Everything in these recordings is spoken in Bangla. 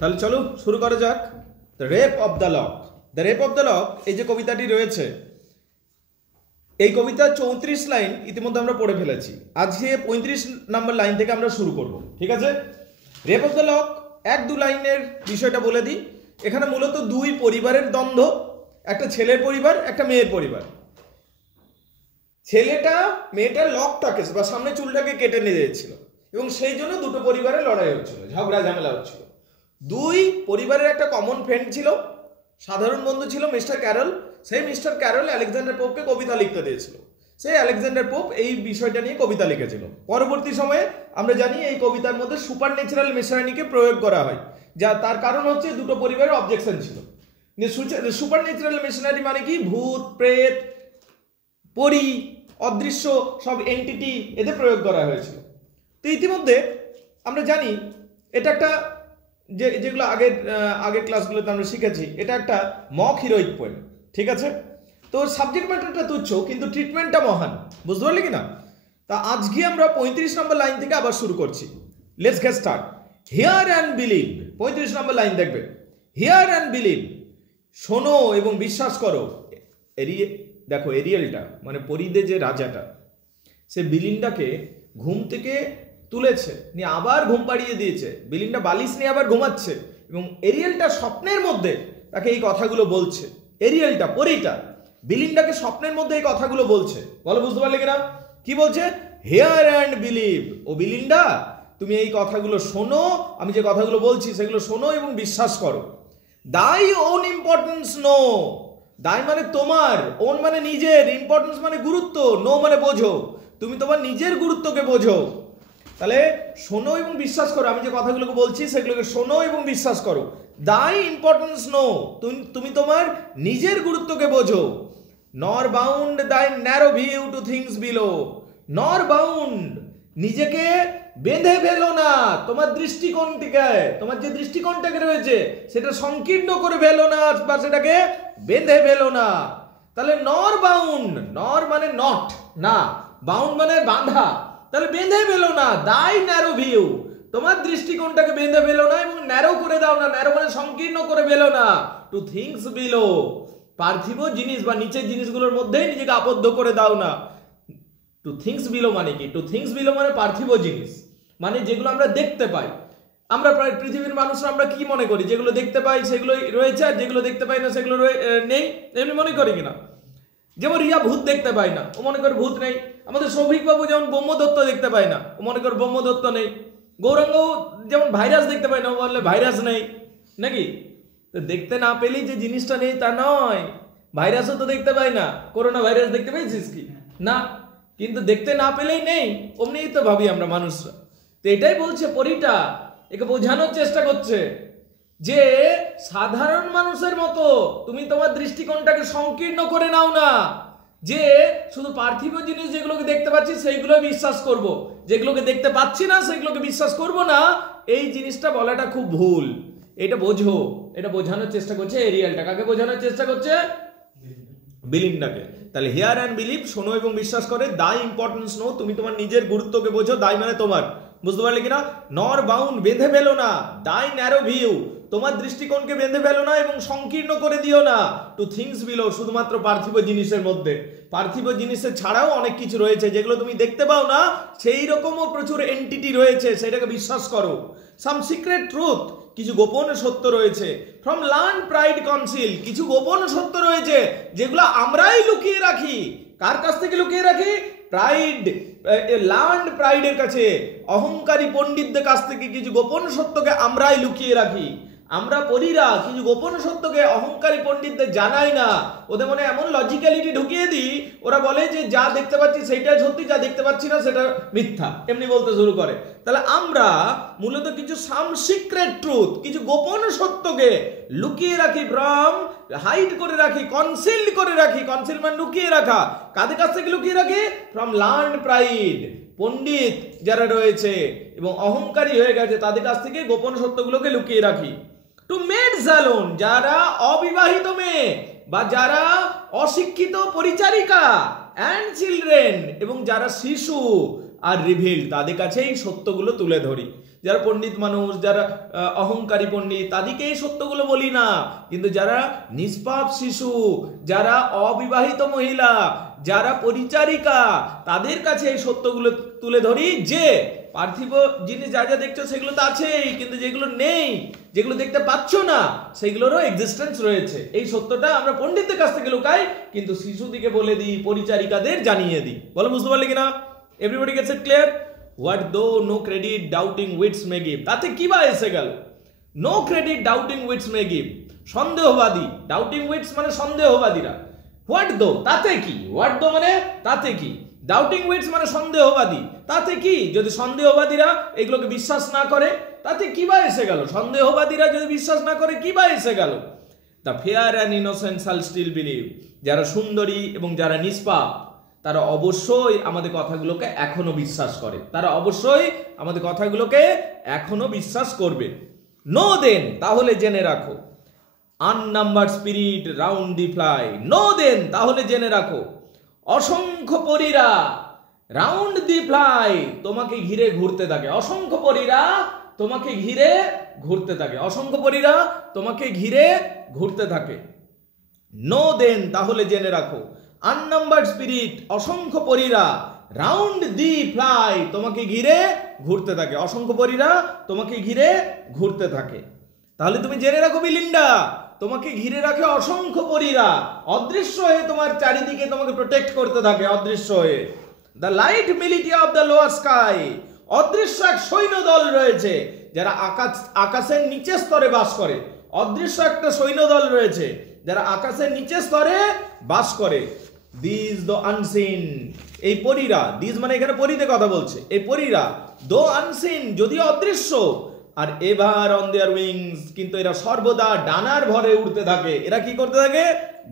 তাহলে চলো শুরু করা যাক। The rape of the lock. The rape of the lock এই যে কবিতাটি রয়েছে, এই কবিতার 34 লাইন ইতিমধ্যে আমরা পড়ে ফেলেছি। আজকে 35 নম্বর লাইন থেকে আমরা শুরু করব, ঠিক আছে? রেপ অফ দ্য লক 1-2 লাইনের বিষয়টা বলে দিই। এখানে মূলত দুই পরিবারের দ্বন্দ্ব, একটা ছেলের পরিবার, একটা মেয়ের পরিবার। ছেলেটা মেয়েটার লকটাকে বা সামনে চুলটাকে কেটে নিয়ে যাচ্ছিল এবং সেই জন্য দুটো পরিবারের লড়াই হচ্ছিল, ঝগড়া ঝামেলা হচ্ছিল। দুই পরিবারের একটা কমন ফ্রেন্ড ছিল, সাধারণ বন্ধু ছিল, মিস্টার ক্যারল। সেই মিস্টার ক্যারল আলেকজান্ডার পোপকে কবিতা লিখতে দিয়েছিল। সেই আলেকজান্ডার পোপ এই বিষয়টা নিয়ে কবিতা লিখেছিল। পরবর্তী সময়ে আমরা জানি এই কবিতার মধ্যে সুপার ন্যাচারাল মেশানিকে প্রয়োগ করা হয়, যা তার কারণ হচ্ছে দুটো পরিবারের অবজেকশন ছিল। সুপার ন্যাচারাল মেশিনারি মানে কি? ভূত, প্রেত, পরী, অদৃশ্য সব এন্টিটি এতে প্রয়োগ করা হয়েছিল। তো ইতিমধ্যে আমরা জানি এটা একটা যেগুলো আগের ক্লাসগুলোতে আমরা শিখেছি, এটা একটা মক হিরোইক পোয়েম, ঠিক আছে? তো সাবজেক্ট ম্যাটারটা তুচ্ছ কিন্তু ট্রিটমেন্টটা মহান, বুঝতে পারলি কিনা? তা আজকে আমরা 35 নম্বর লাইন থেকে আবার শুরু করছি। Let's get start. Here and believe. 35 number line দেখবে, হিয়ার অ্যান্ড বিলিভ, শোনো এবং বিশ্বাস করো। দেখো এরিয়েলটা মানে পরিদে যে রাজাটা, সে বিলিন্ডাকে ঘুম থেকে তুলেছে, নিয়ে আবার ঘুম পাড়িয়ে দিয়েছে। বিলিন্ডা বালিশ নিয়ে আবার ঘুমাচ্ছে এবং এরিয়েলটা স্বপ্নের মধ্যে তাকে এই কথাগুলো বলছে। এরিয়েলটা, পরিটা বিলিন্ডাকে স্বপ্নের মধ্যে এই কথাগুলো বলছে। বলো, বুঝতে পারলে কিনা? কি বলছে? Hear and believe. ও বিলিন্ডা, তুমি এই কথাগুলো শোনো, আমি যে কথাগুলো বলছি সেগুলো শোনো এবং বিশ্বাস করো। দাই ওন ইম্পর্টেন্স নো। দাই মানে তোমার, ওন মানে নিজের, ইম্পর্টেন্স মানে গুরুত্ব, নো মানে বোঝো। তুমি তোমার নিজের গুরুত্বকে বোঝো। তাহলে শোনো এবং বিশ্বাস করো, আমি যে কথাগুলোকে বলছি সেগুলোকে শোনো এবং বিশ্বাস করো। দাই ইম্পর্টেন্স নো, তুমি তোমার নিজের গুরুত্বকে বোঝো। নর বাউন্ড দাই narrow view to things below. নর বাউন্ড, নিজেকে বেঁধে ফেলো না তোমার দৃষ্টিকোণটিকে, তোমার যে দৃষ্টিকোণটাকে রয়েছে সেটা সংকীর্ণ করে ফেলো না বা সেটাকে বেঁধে ফেলো না। তাহলে নর বাউন্ড, নর মানে নট, না, বাউন্ড মানে বাঁধা, তাহলে বেঁধে ফেলো না। দাই ন্যারো ভিউ, তোমার দৃষ্টিকোণটাকে বেঁধে ফেলো না এবং ন্যারো করে দাও না, ন্যারো মানে সংকীর্ণ করে ফেলো না। টু থিংস বিলো, পার্থিব জিনিস বা নিচের জিনিসগুলোর মধ্যেই নিজেকে আবদ্ধ করে দাও না। টু থিংস বিলো মানে কি? টু থিংস বিলো মানে পার্থিব জিনিস, মানে যেগুলো আমরা দেখতে পাই। আমরা প্রায় পৃথিবীর মানুষরা আমরা কি মনে করি? যেগুলো দেখতে পাই সেগুলোই রয়েছে, আর যেগুলো দেখতে পাই না সেগুলো নেই, এমনি মনে করি কিনা? যেমন রিয়া ভূত দেখতে পায় না, ও মনে করে ভূত নেই। আমাদের সৌভিক বাবু যেমন ব্রহ্মদত্ত দেখতে পায় না, ও মনে করে ব্রহ্মদত্ত নেই। গৌরাঙ্গ যেমন ভাইরাস দেখতে পায় না, ও বললে ভাইরাস নেই, নাকি? তো দেখতে না পেলেই যে জিনিসটা নেই তা নয়। ভাইরাসও তো দেখতে পায় না। করোনা ভাইরাস দেখতে পেয়েছিস কি? না, কিন্তু দেখতে না পেলেই নেই, অমনিই তো ভাবি আমরা মানুষরা। তো এটাই বলছে পরীটা, একে বোঝানোর চেষ্টা করছে যে সাধারণ মানুষের মতো তুমি তোমার দৃষ্টিকোণটাকে সংকীর্ণ করে নাও না, যে শুধু পার্থিব জিনিস যেগুলোকে দেখতে পাচ্ছি সেইগুলো বিশ্বাস করব, যেগুলোকে দেখতে পাচ্ছি না সেগুলোকে বিশ্বাস করব না। এই জিনিসটা বলাটা খুব ভুল, এটা বোঝো। এটা বোঝানোর চেষ্টা করছে এরিয়েলটা। কাকে বোঝানোর চেষ্টা করছে? বিলিন্ডাকে। তাহলে হিয়ার অ্যান্ড বিলিভ, শোনো এবং বিশ্বাস করে। দাই ইম্পর্টেন্স নো, তুমি তোমার নিজের গুরুত্বকে বোঝো। দাই মানে তোমার, বুঝতে পারলে কিনা? নর বাউন্ড, বেঁধে ফেলো না। দাই ন্যারো ভিউ, তোমার দৃষ্টিকোণকে বেঁধে ফেলো না এবং সংকীর্ণ করে দিও না। টু থিংস বিলো, শুধুমাত্র পার্থিব জিনিসের মধ্যে। পার্থিব জিনিসের ছাড়াও অনেক কিছু রয়েছে যেগুলো তুমি দেখতে পাও না, সেই রকমও প্রচুর এন্টিটি রয়েছে, সেটাকে বিশ্বাস করো। সাম সিক্রেট ট্রুথ, কিছু গোপন সত্য রয়েছে। ফ্রম লার্ন প্রাইড কনসিল, কিছু গোপন সত্য রয়েছে যেগুলো আমরাই লুকিয়ে রাখি। কার কাছ থেকে লুকিয়ে রাখি? প্রাইড, লার্ন প্রাইডের কাছে, অহংকারী পণ্ডিতদের কাছ থেকে কিছু গোপন সত্যকে আমরাই লুকিয়ে রাখি। আমরা পড়িরা কিছু গোপন সত্যকে অহংকারী পণ্ডিতদের জানাই না। ওদের মনে এমন লজিক্যালিটি ঢুকিয়ে দিই, ওরা বলে যে যা দেখতে পাচ্ছি সেইটাই সত্যি, যা দেখতে পাচ্ছি না সেটা মিথ্যা, এমনি বলতে শুরু করে। তাহলে আমরা মূলত কিছু সাম সিক্রেট ট্রুথ, কিছু গোপন সত্যকে লুকিয়ে রাখি, ফ্রম হাইড করে রাখি, কনসিল করে রাখি। কনসিল মানে লুকিয়ে রাখা। কাদের কাছ থেকে লুকিয়ে রাখি? ফ্রম লার্ন প্রাইড, পণ্ডিত যারা রয়েছে এবং অহংকারী হয়ে গেছে তাদের কাছ থেকে গোপন সত্যগুলোকে লুকিয়ে রাখি। টু মেডস অ্যালোন, যারা অবিবাহিত মেয়ে বা যারা অশিক্ষিত পরিচারিকা, অ্যান্ড চিলড্রেন, এবং যারা শিশু, আর রিভিল, তাদের কাছে এই সত্যগুলো তুলে ধরি। যারা পণ্ডিত মানুষ, যারা অহংকারী পণ্ডিত, তাদেরকে এই সত্যগুলো বলি না। কিন্তু যারা নিষ্পাপ শিশু, যারা অবিবাহিত মহিলা, যারা পরিচারিকা, তাদের কাছে এই সত্যগুলো তুলে ধরি যে পার্থিব জিনিস যা যা দেখছো সেগুলো তো আছেই, কিন্তু যেগুলো নেই, যেগুলো দেখতে পাচ্ছ না, সেগুলোরও এক্সিস্টেন্স রয়েছে। এই সত্যটা আমরা পণ্ডিতদের কাছ থেকে লুকাই, কিন্তু শিশুদিকে বলে দিই, পরিচারিকাদের জানিয়ে দিই। বলো বুঝতে পারলে কিনা? Everybody gets it clear? What though no credit doubting wits may give, তাতে কি বা এসে গেল? No credit doubting wits may give, সন্দেহবাদী, ডাউটিং উইটস মানে সন্দেহবাদীরা। হোয়াট দো, তাতে কি? হোয়াট দো মানে তাতে কি, ডাউটিং উইটস মানে সন্দেহবাদী, তাতে কি? যদি সন্দেহবাদীরা এগুলোকে বিশ্বাস না করে তাতে কি বা এসে গেল? সন্দেহবাদীরা যদি বিশ্বাস না করে কি বা এসে গেল? দ্য ফেয়ার অ্যান্ড ইনোসেন্ট শাল স্টিল বিলিভ, যারা সুন্দরী এবং যারা নিষ্পাপ তারা অবশ্যই আমাদের কথাগুলোকে এখনো বিশ্বাস করে, তারা অবশ্যই আমাদের কথাগুলোকে এখনো বিশ্বাস করবে। নো দেন, তাহলে জেনে রাখো, unnumbered spirit round thee fly, know then, তাহলে জেনে রাখো, অসংখ্য পরীরা রাউন্ড দি ফ্লাই, তোমাকে ঘিরে ঘুরতে থাকে। অসংখ্য পরীরা তোমাকে ঘিরে ঘুরতে থাকে, অসংখ্য পরীরা তোমাকে ঘিরে ঘুরতে থাকে। নো দেন, তাহলে জেনে রাখো, আননাম্বারড স্পিরিট, অসংখ্য পরীরা রাউন্ড দি ফ্লাই, তোমাকে ঘিরে ঘুরতে থাকে, অসংখ্য পরীরা তোমাকে ঘিরে ঘুরতে থাকে। তাহলে তুমি জেনে রাখো বিলিন্ডা, তোমাকে ঘিরে রাখে অসংখ্য পরীরা, অদৃশ্য হয়ে তোমার চারিদিকে তোমাকে প্রোটেক্ট করতে থাকে, অদৃশ্য হয়ে। The light militia of the lower sky, অদৃশ্য এক সৈন্য দল রয়েছে যারা আকাশের নিচের স্তরে বাস করে। অদৃশ্য একটা সৈন্য দল রয়েছে যারা আকাশের নিচের স্তরে বাস করে। দিস দ্য আনসিন, এই পরীরা, দিস মানে এখানে পরীদের কথা বলছে, এই পরীরা দো আনসিন, যদিও অদৃশ্য, আর এভার অন দেয়ার উইংস, কিন্তু এরা সর্বদা ডানার ভরে উড়তে থাকে। এরা কি করতে থাকে?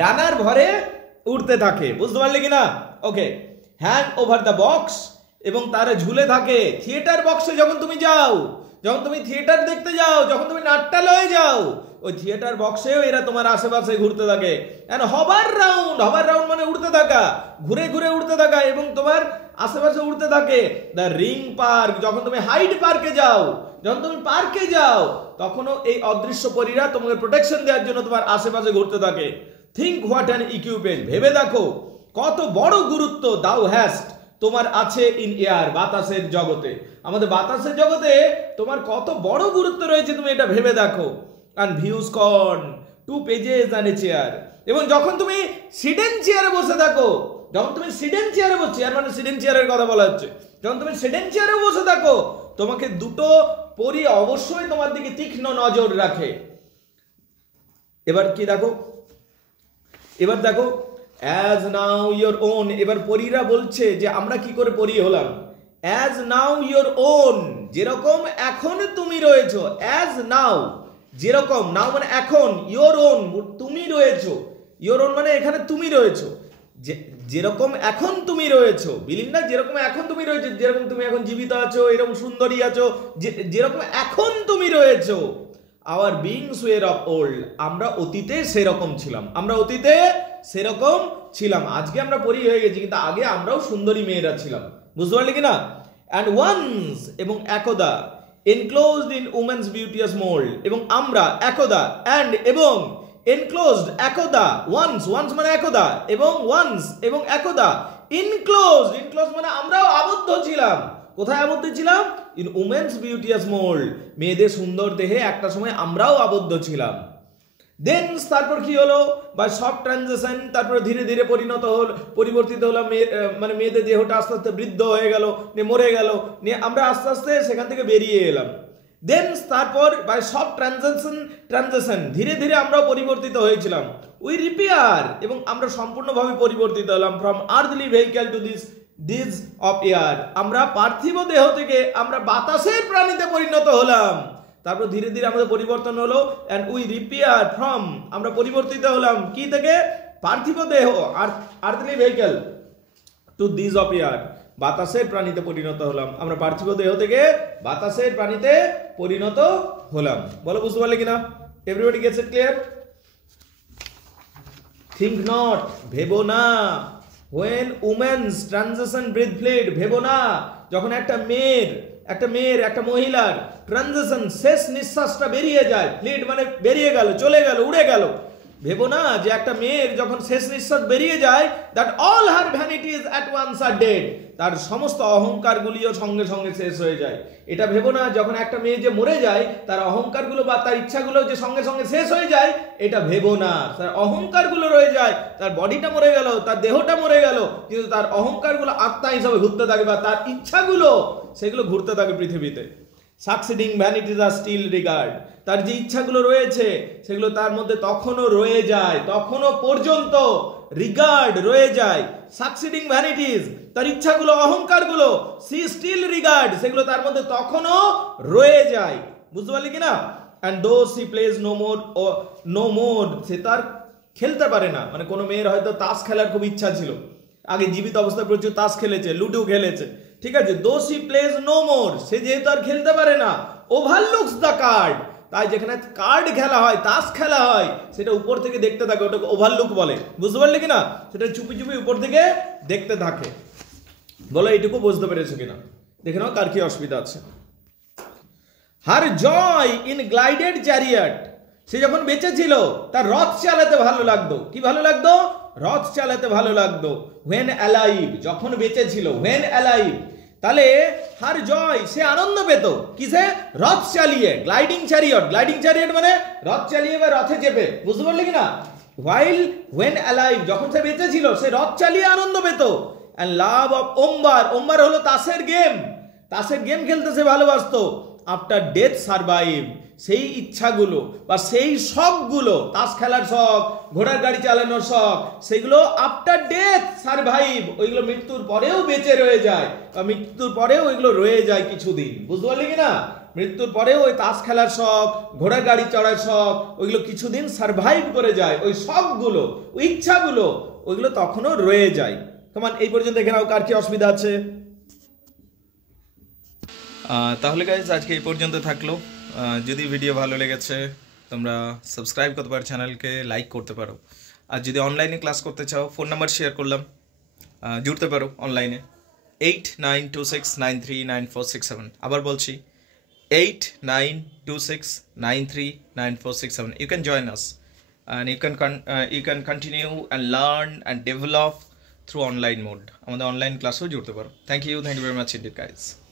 ডানার ভরে উড়তে থাকে। বুঝতে পারলে কিনা? ওকে। হ্যাং ওভার দ্য বক্স, এবং তারা ঝুলে থাকে থিয়েটার বক্সে। যখন তুমি যাও, যখন তুমি থিয়েটার দেখতে যাও, যখন তুমি নাট্যালয়ে যাও, ওই থিয়েটার বক্সেও এরা তোমার আশেপাশে ঘুরতে থাকে। And hover round, hover round মানে উড়তে থাকা, ঘুরে ঘুরে উড়তে থাকা এবং তোমার আশেপাশে উড়তে থাকে। দ্য রিং পার্ক, যখন তুমি হাইড পার্কে যাও, যখন তুমি পার্কে যাও, তখনও এই অদৃশ্য পরীরা তোমাকে প্রোটেকশন দেওয়ার জন্য তোমার আশেপাশে ঘুরতে থাকে। থিঙ্ক হোয়াট অ্যান ইকুইপমেন্ট, ভেবে দেখো কত বড় গুরুত্ব দাও হ্যাস্ট, তোমার আছে ইন এয়ার, বাতাসের জগতে। আমাদের বাতাসের জগতে তোমার কত বড় গুরুত্ব রয়েছে, তুমি এটা ভেবে দেখো। and views corn 2 pages and a chair, এবং যখন তুমি সিডেন চেয়ারে বসে থাকো, যখন তুমি সিডেন চেয়ারে বসে, চেয়ার মানে সিডেন চেয়ারের কথা বলা হচ্ছে, যখন তুমি সিডেন চেয়ারে বসে থাকো, তোমাকে দুটো পরী অবশ্যই তোমার দিকে তীক্ষ্ণ নজর রাখে। এবার কি দেখো, এবার দেখো, as now your own, এবার পরীরা বলছে যে আমরা কি করে পরী হলাম। as now your own, যেরকম এখন তুমি রয়েছো, as now, যেরকম, নাও মানে এখন, your own তুমি রয়েছো, your own মানে এখানে তুমি রয়েছো, যেরকম এখন তুমি রয়েছো, বিলিং না, যেরকম এখন তুমি রয়েছো, যেরকম তুমি এখন জীবিত আছো, এরকম সুন্দরী আছো, যেরকম এখন তুমি রয়েছো। আওয়ার বিংস ওয়ের অফ ওল্ড, আমরা অতীতে সেরকম ছিলাম, আমরা অতীতে সেরকম ছিলাম। আজকে আমরা পরী হয়ে গেছি, কিন্তু আগে আমরাও সুন্দরী মেয়েরা ছিলাম। বুঝতে পারলে কিনা? অ্যান্ড ওয়ান্স, এবং একদা, এনক্লোজড ইন উমেন্স বিউটিয়াস মোল্ড, এবং আমরা একদা, অ্যান্ড এবং, এনক্লোজড একদা, ওয়ান্স, ওয়ান্স মানে একদা, এবং ওয়ান্স এবং একদা, ইনক্লোজড, ইনক্লোজড মানে আমরাও আবদ্ধ ছিলাম। কোথায় আবদ্ধ ছিলাম? ইন উমেন্স বিউটিয়াস মোল্ড, মেয়েদের সুন্দর দেহে একটা সময় আমরাও আবদ্ধ ছিলাম। দেন তারপর কি হলো? বাই সফট ট্রানজিশন, তারপরে ধীরে ধীরে পরিবর্তিত হলাম, মানে মেয়েদের দেহটা আস্তে আস্তে বৃদ্ধ হয়ে গেল, নিয়ে মরে গেল, নিয়ে আমরা আস্তে আস্তে সেখান থেকে বেরিয়ে এলাম। দেন তারপর বাই সফট ট্রানজিশন, ধীরে ধীরে আমরাও পরিবর্তিত হয়েছিলাম। উই রিপেয়ার, এবং আমরা সম্পূর্ণভাবে পরিবর্তিত হলাম। From earthly vehicle to this of air, আমরা পার্থিব দেহ থেকে আমরা বাতাসের প্রাণীতে পরিণত হলাম। তারপর ধীরে ধীরে আমাদের পরিবর্তন হলো, এন্ড উই রিপেয়ার ফ্রম, আমরা পরিবর্তিত হলাম কি থেকে? পার্থিব দেহ, earthly vehicle, to this of air, বাতাসের প্রাণীতে পরিণত হলাম। আমরা পার্থিব দেহ থেকে বাতাসের প্রাণীতে পরিণত হলাম। বলো বুঝতে পারলে কিনা? Everybody gets it clear? Think not, ভেবো না। When women's transition breath fluid, ভেবো না, যখন একটা মেয়ের একটা মেয়ের, একটা মহিলার ট্রানজিশন, শেষ নিঃশ্বাসটা বেরিয়ে যায়, ফ্লিট মানে বেরিয়ে গেল, চলে গেল, উড়ে গেল, ভেবো না যে একটা মেয়ের যখন শেষ নিঃশ্বাস বেরিয়ে যায়, that all her vanities at once are dead, তার সমস্ত অহংকারগুলিও সঙ্গে সঙ্গে শেষ হয়ে যায়। এটা ভেবো না যখন একটা মেয়ে যে মরে যায় তার অহংকারগুলো বা তার ইচ্ছাগুলো যে সঙ্গে সঙ্গে শেষ হয়ে যায়, এটা ভেবো না। তার অহংকারগুলো রয়ে যায়, তার বডিটা মরে গেল, তার দেহটা মরে গেল, কিন্তু তার অহংকারগুলো আত্মা হিসাবে ঘুরতে থাকে, বা তার ইচ্ছাগুলো সেগুলো ঘুরতে থাকে পৃথিবীতে। সাকসিডিং ভ্যানিটিজ আর স্টিল রিগার্ড, তার যে ইচ্ছাগুলো রয়েছে সেগুলো তার মধ্যে তখনও রয়ে যায়, তখনও পর্যন্ত রিগার্ড রয়ে যায়। সাকসিডিং ভ্যানিটিজ, তার ইচ্ছাগুলো, অহংকারগুলো, সি স্টিল রিগার্ড, সেগুলো তার মধ্যে তখনও রয়ে যায়। বুঝতে পারলি কিনা? And though she plays no more, no more, সে তার খেলতে পারে না। মানে কোনো মেয়ের হয়তো তাস খেলার খুব ইচ্ছা ছিল, আগে জীবিত অবস্থায় প্রচুর তাস খেলেছে, লুডো খেলেছে, ঠিক আছে, দো সি প্লেজ নো মোর, সে যেহেতু আর খেলতে পারে না, ওভারলুকস দ্য কার্ড, তাই যেখানে কার্ড খেলা হয়, তাস খেলা হয়, সেটা উপর থেকে দেখতে থাকে, ওটাকে ওভারলুক বলে। বুঝতে পারলে কিনা? সেটা চুপি চুপি উপর থেকে দেখতে থাকে। বলো এইটুকু বুঝতে পেরেছো কিনা? দেখে নাও কার কি অসুবিধা আছে। হার জয় ইন গ্লাইডেড চ্যারিয়ট, সে যখন বেঁচে ছিল তার রথ চালাতে ভালো লাগতো। কি ভালো লাগতো? রথ চালাতে ভালো লাগতো। হোয়েন অ্যালাইভ, যখন বেঁচে ছিল, হোয়েন অ্যালাইভ, তাহলে হার জয়, সে আনন্দ পেত কিসে? রথ চালিয়ে। গ্লাইডিং চ্যারিয়ট, গ্লাইডিং চ্যারিয়ট মানে রথ চালিয়ে বা রথে চেপে। বুঝতে পারলে কিনা? হোয়াইল হোয়েন অ্যালাইভ, যখন সে বেঁচে ছিল সে রথ চালিয়ে আনন্দ পেত। অ্যান্ড লাভ অফ ওম্বার, ওম্বার হলো তাসের গেম, তাসের গেম খেলতে সে ভালোবাসতো। আফটার ডেথ সারভাইভ, সেই ইচ্ছাগুলো বা সেই শখগুলো, তাস খেলার শখ, ঘোড়ার গাড়ি চালানোর শখ, সেগুলো আফটার ডেথ সারভাইভ, ওইগুলো মৃত্যুর পরেও বেঁচে রয়ে যায়, বা মৃত্যুর পরেও ওইগুলো রয়ে যায় কিছুদিন। বুঝতে পারলি কিনা? মৃত্যুর পরেও ওই তাস খেলার শখ, ঘোড়ার গাড়ি চড়ার শখ, ওইগুলো কিছুদিন সারভাইভ করে যায়, ওই শখগুলো, ওই ইচ্ছাগুলো, ওইগুলো তখনও রয়ে যায়। কমান এই পর্যন্ত দেখে নাও কার কি অসুবিধা আছে। তাহলে গাইজ আজকে এই পর্যন্ত থাকলো। যদি ভিডিও ভালো লেগেছে তোমরা সাবস্ক্রাইব করতে পারো, চ্যানেলকে লাইক করতে পারো। আর যদি অনলাইনে ক্লাস করতে চাও, ফোন নাম্বার শেয়ার করলাম, জুড়তে পারো অনলাইনে 8926939467। আবার বলছি 8926939467। You can join us and you can continue and learn and develop through online mode. আমাদের অনলাইন ক্লাসও জুড়তে পারো। Thank you very much indeed guys.